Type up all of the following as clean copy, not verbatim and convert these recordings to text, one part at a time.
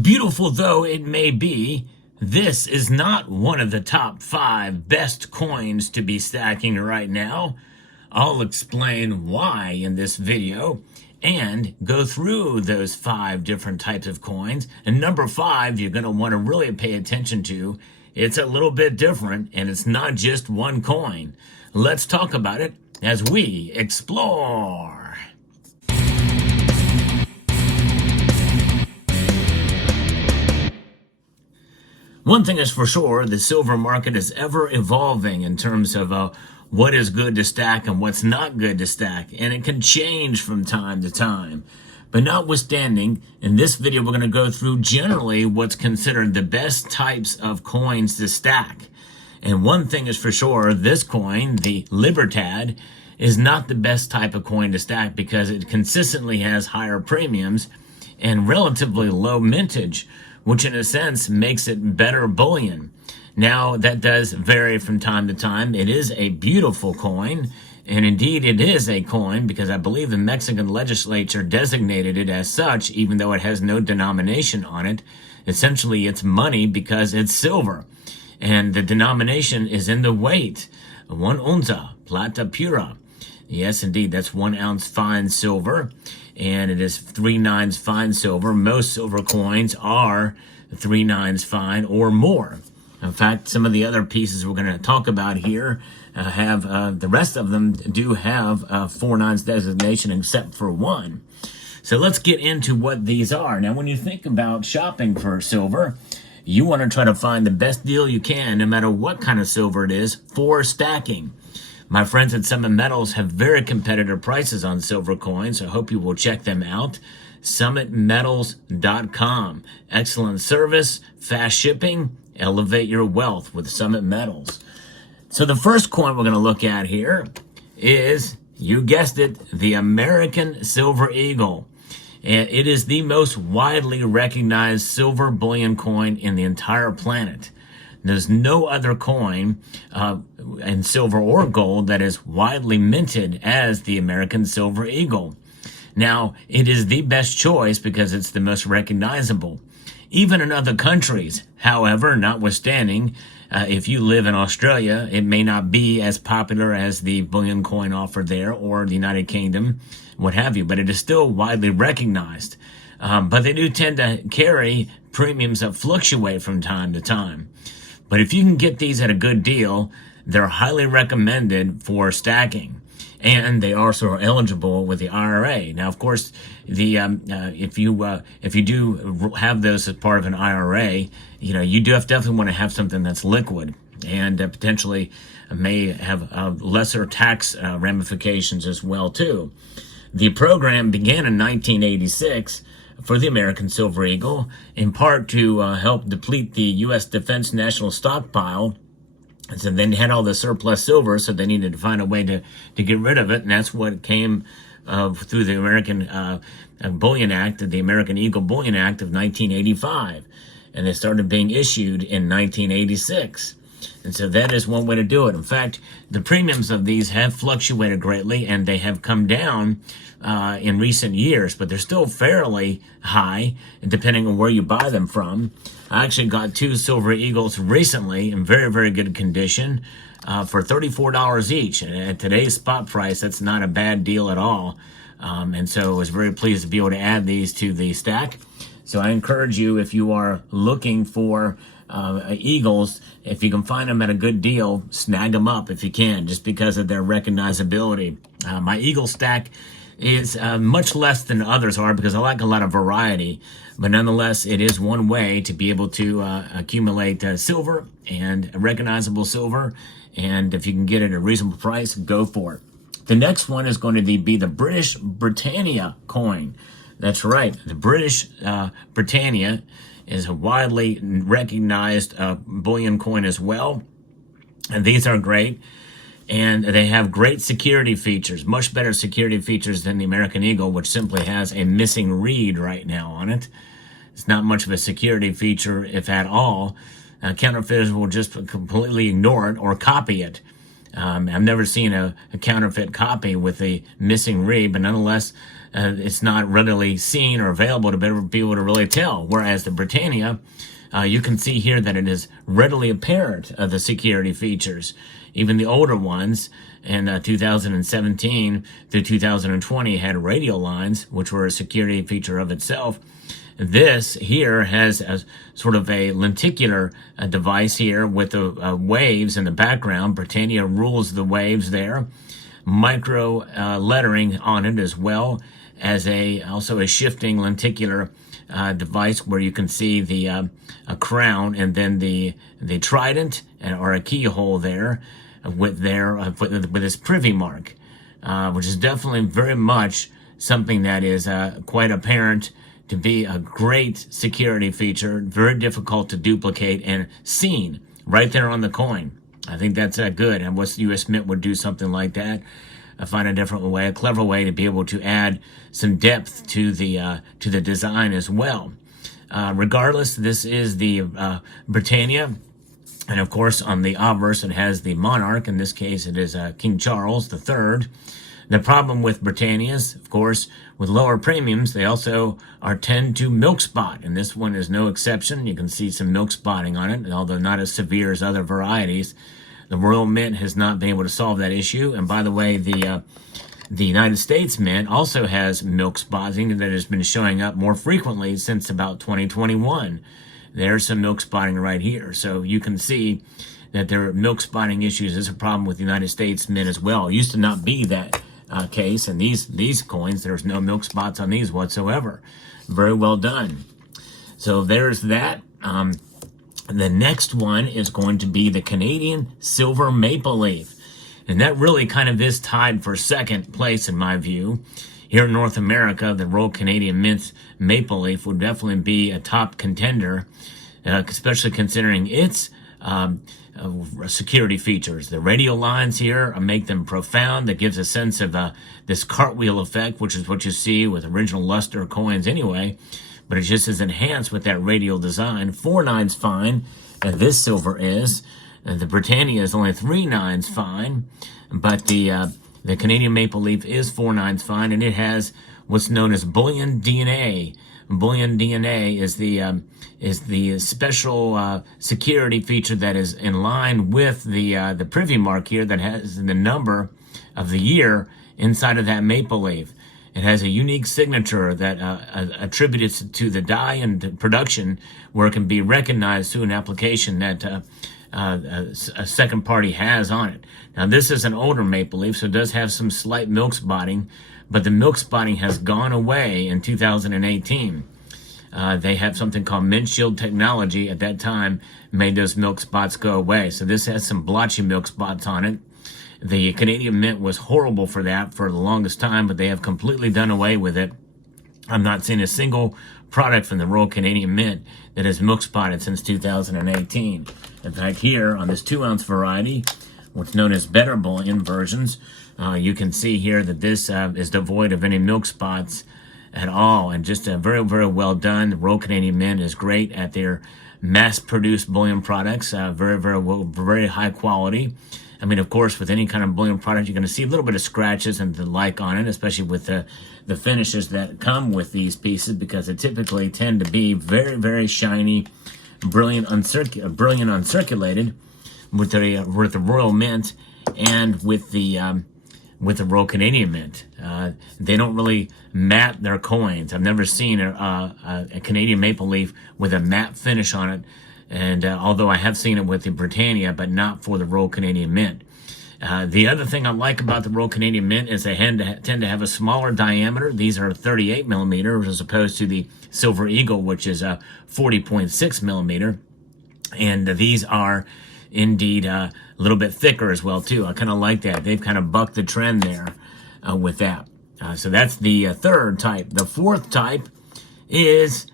Beautiful though it may be, this is not one of the top 5 best coins to be stacking right now. I'll explain why in this video and go through those 5 different types of coins. And number 5, you're going to want to really pay attention to. It's a little bit different, and it's not just one coin. Let's talk about it as we explore. One thing is for sure, the silver market is ever evolving in terms of what is good to stack and what's not good to stack, and it can change from time to time. But notwithstanding, in this video, we're going to go through generally what's considered the best types of coins to stack. And one thing is for sure, this coin, the Libertad, is not the best type of coin to stack because it consistently has higher premiums and relatively low mintage, which in a sense makes it better bullion. Now, that does vary from time to time. It is a beautiful coin, and indeed it is a coin because I believe the Mexican legislature designated it as such, even though it has no denomination on it. Essentially, it's money because it's silver, and the denomination is in the weight. 1 onza, plata pura. Yes, indeed, that's 1 ounce fine silver, and it is 3/9 fine silver. Most silver coins are 3/9 fine or more. In fact, some of the other pieces we're going to talk about here have, the rest of them do have 4/9 designation except for one. So let's get into what these are. Now, when you think about shopping for silver, you want to try to find the best deal you can, no matter what kind of silver it is, for stacking. My friends at Summit Metals have very competitive prices on silver coins, so I hope you will check them out. SummitMetals.com. Excellent service, fast shipping, elevate your wealth with Summit Metals. So the first coin we're going to look at here is, you guessed it, the American Silver Eagle. And it is the most widely recognized silver bullion coin in the entire planet. There's no other coin in silver or gold that is widely minted as the American Silver Eagle. Now, it is the best choice because it's the most recognizable. Even in other countries, however, notwithstanding, if you live in Australia, it may not be as popular as the bullion coin offered there, or the United Kingdom, what have you, but it is still widely recognized. But they do tend to carry premiums that fluctuate from time to time. But if you can get these at a good deal, they're highly recommended for stacking. And they also are eligible with the IRA. Now, of course, if you do have those as part of an IRA, you do definitely want to have something that's liquid and potentially may have lesser tax ramifications as well too. The program began in 1986 for the American Silver Eagle, in part to help deplete the U.S. Defense National Stockpile. And so then they had all the surplus silver, so they needed to find a way to get rid of it, and that's what came through the American Bullion Act, the American Eagle Bullion Act of 1985. And they started being issued in 1986. And so that is one way to do it. In fact, the premiums of these have fluctuated greatly, and they have come down in recent years, but they're still fairly high, depending on where you buy them from. I actually got 2 Silver Eagles recently in very, very good condition for $34 each. And at today's spot price, that's not a bad deal at all. And so I was very pleased to be able to add these to the stack. So I encourage you, if you are looking for Eagles, if you can find them at a good deal, snag them up if you can, just because of their recognizability. My Eagle stack is much less than others are because I like a lot of variety, but nonetheless, it is one way to be able to accumulate silver and recognizable silver, and if you can get it at a reasonable price, go for it. The next one is going to be the British Britannia coin. That's right, the British Britannia is a widely recognized bullion coin as well, and these are great. And they have great security features, much better security features than the American Eagle, which simply has a missing reed right now on it. It's not much of a security feature, if at all. Counterfeiters will just completely ignore it or copy it. I've never seen a counterfeit copy with a missing reed, but nonetheless, it's not readily seen or available to be able to really tell. Whereas the Britannia, you can see here that it is readily apparent of the security features. Even the older ones in 2017 through 2020 had radial lines, which were a security feature of itself. This here has a sort of a lenticular device here with the waves in the background. Britannia rules the waves there. Micro lettering on it, as well as also a shifting lenticular device where you can see the a crown and then the trident or a keyhole there with this privy mark, which is definitely very much something that is quite apparent to be a great security feature, very difficult to duplicate and seen right there on the coin. I think that's good. And what's the U.S. Mint would do something like that? I find a different way, a clever way to be able to add some depth to the design as well. Regardless, this is the Britannia. And of course, on the obverse, it has the monarch. In this case, it is King Charles III. The problem with Britannias, of course, with lower premiums, they also tend to milk spot, and this one is no exception. You can see some milk spotting on it, although not as severe as other varieties. The Royal Mint has not been able to solve that issue, and by the way, the United States Mint also has milk spotting that has been showing up more frequently since about 2021. There's some milk spotting right here, so you can see that there are milk spotting issues. There's a problem with the United States Mint as well. It used to not be that case, and these coins, there's no milk spots on these whatsoever. Very well done. So there's that. The next one is going to be the Canadian Silver Maple Leaf, and that really kind of is tied for second place in my view. Here in North America, the Royal Canadian Mint Maple Leaf would definitely be a top contender, especially considering its security features. The radial lines here make them profound. That gives a sense of this cartwheel effect, which is what you see with original luster coins anyway, but it just is enhanced with that radial design. 4 nines fine, and this silver is. The Britannia is only 3 nines fine, but the Canadian Maple Leaf is 4 nines fine, and it has what's known as bullion DNA. Bullion DNA is the special security feature that is in line with the privy mark here that has the number of the year inside of that maple leaf. It has a unique signature that attributes to the die and production, where it can be recognized through an application that a second party has on it. Now, this is an older maple leaf, so it does have some slight milk spotting, but the milk spotting has gone away in 2018. They have something called mint shield technology at that time made those milk spots go away. So this has some blotchy milk spots on it. The Canadian Mint was horrible for that for the longest time, but they have completely done away with it. I've not seen a single product from the Royal Canadian Mint that has milk spotted since 2018. In fact, here on this 2-ounce variety, what's known as better bullion versions, you can see here that this is devoid of any milk spots at all, and just very, very well done. The Royal Canadian Mint is great at their mass-produced bullion products, very high quality. I mean, of course, with any kind of bullion product, you're going to see a little bit of scratches and the like on it, especially with the finishes that come with these pieces, because they typically tend to be very, very shiny, brilliant uncirculated with the Royal Mint and with the Royal Canadian Mint. They don't really matte their coins. I've never seen a Canadian maple leaf with a matte finish on it. And although I have seen it with the Britannia, but not for the Royal Canadian Mint. The other thing I like about the Royal Canadian Mint is they tend to have a smaller diameter. These are 38 millimeter as opposed to the Silver Eagle, which is a 40.6 millimeter. And these are indeed a little bit thicker as well, too. I kind of like that. They've kind of bucked the trend there with that. So that's the third type. The fourth type is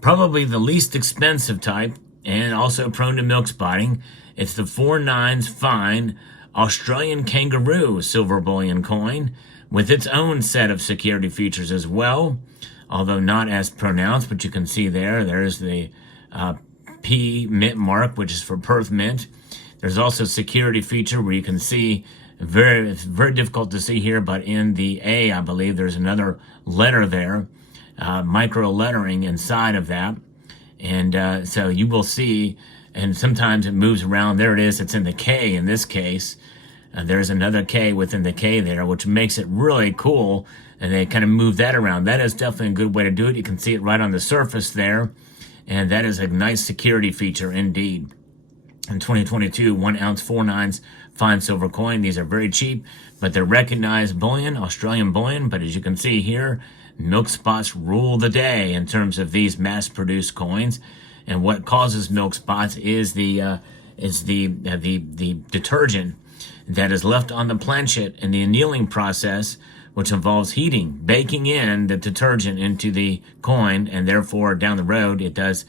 probably the least expensive type, and also prone to milk spotting. It's the 4 nines fine Australian Kangaroo silver bullion coin with its own set of security features as well, although not as pronounced, but you can see there's the P Mint mark, which is for Perth Mint. There's also a security feature where you can see, it's very difficult to see here, but in the A, I believe there's another letter there, micro lettering inside of that. And so you will see, and sometimes it moves around. There it is. It's in the K in this case. There's another K within the K there, which makes it really cool. And they kind of move that around. That is definitely a good way to do it. You can see it right on the surface there. And that is a nice security feature indeed. In 2022, 1 ounce 4/9 fine silver coin. These are very cheap, but they're recognized bullion, Australian bullion. But as you can see here, milk spots rule the day in terms of these mass-produced coins. And what causes milk spots is the detergent that is left on the planchet in the annealing process, which involves heating, baking in the detergent into the coin, and therefore down the road it does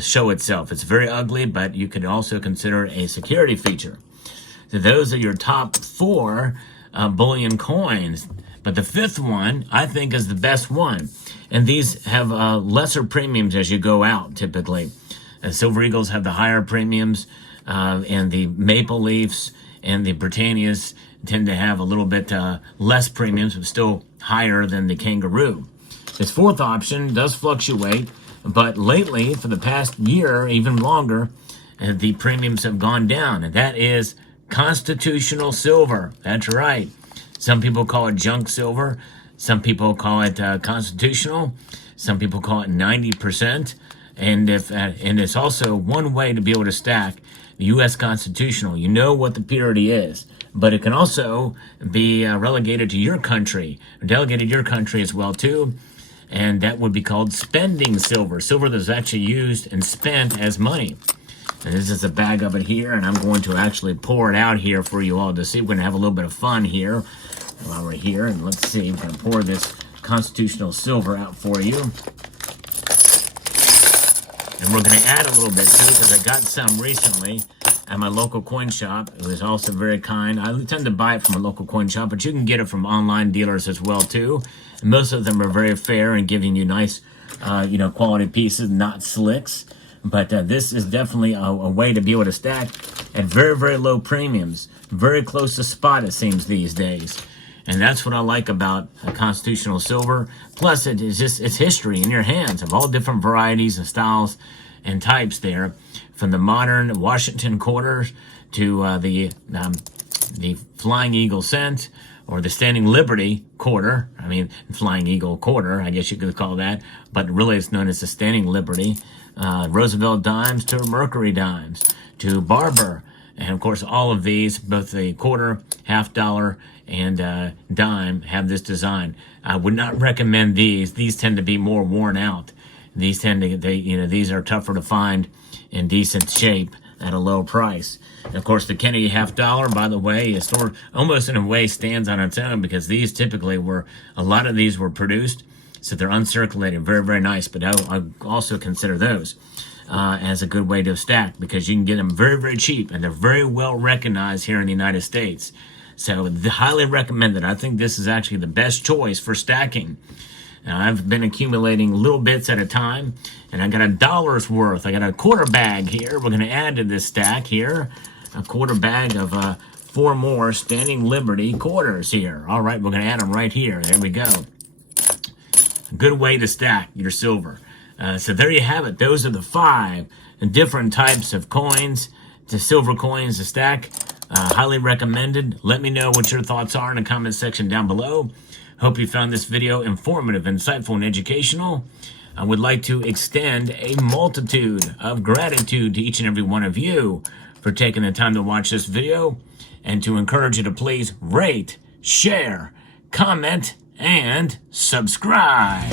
show itself. It's very ugly, but you could also consider it a security feature. So those are your top 4 bullion coins. But the 5th one, I think, is the best one. And these have lesser premiums as you go out, typically. Silver Eagles have the higher premiums, and the Maple Leafs and the Britannias tend to have a little bit less premiums, but still higher than the Kangaroo. This 4th option does fluctuate, but lately, for the past year, even longer, the premiums have gone down, and that is constitutional silver. That's right. Some people call it junk silver. Some people call it constitutional. Some people call it 90%. And it's also one way to be able to stack the U.S. constitutional. You know what the purity is, but it can also be relegated to your country, or delegated to your country as well too. And that would be called spending silver, silver that's actually used and spent as money. And this is a bag of it here, and I'm going to actually pour it out here for you all to see. We're going to have a little bit of fun here while we're here. And let's see, we're going to pour this constitutional silver out for you. And we're going to add a little bit too, because I got some recently at my local coin shop. It was also very kind. I tend to buy it from a local coin shop, but you can get it from online dealers as well too. And most of them are very fair and giving you nice, quality pieces, not slicks. But this is definitely a way to be able to stack at very, very low premiums. Very close to spot, it seems, these days. And that's what I like about constitutional silver. Plus, it's history in your hands of all different varieties and styles and types there. From the modern Washington quarters to the Flying Eagle cent, or the Standing Liberty quarter. I mean, Flying Eagle quarter, I guess you could call that. But really, it's known as the Standing Liberty. Roosevelt dimes to Mercury dimes to Barber. And, of course, all of these, both the quarter, half dollar, and dime, have this design. I would not recommend these. These tend to be more worn out. These these are tougher to find in decent shape at a low price. And of course, the Kennedy half dollar, by the way, is sort of almost in a way stands on its own, because these typically a lot of these were produced, so they're uncirculated, very, very nice. But I also consider those as a good way to stack, because you can get them very, very cheap, and they're very well recognized here in the United States. So highly recommended. I think this is actually the best choice for stacking. Now, I've been accumulating little bits at a time, and I got $1 worth. I got a quarter bag here. We're going to add to this stack here a quarter bag of 4 more Standing Liberty quarters here. All right, we're going to add them right here. There we go. A good way to stack your silver. So there you have it. Those are the 5 different types of coins, silver coins to stack. Highly recommended. Let me know what your thoughts are in the comment section down below. Hope you found this video informative, insightful, and educational. I would like to extend a multitude of gratitude to each and every one of you for taking the time to watch this video, and to encourage you to please rate, share, comment, and subscribe.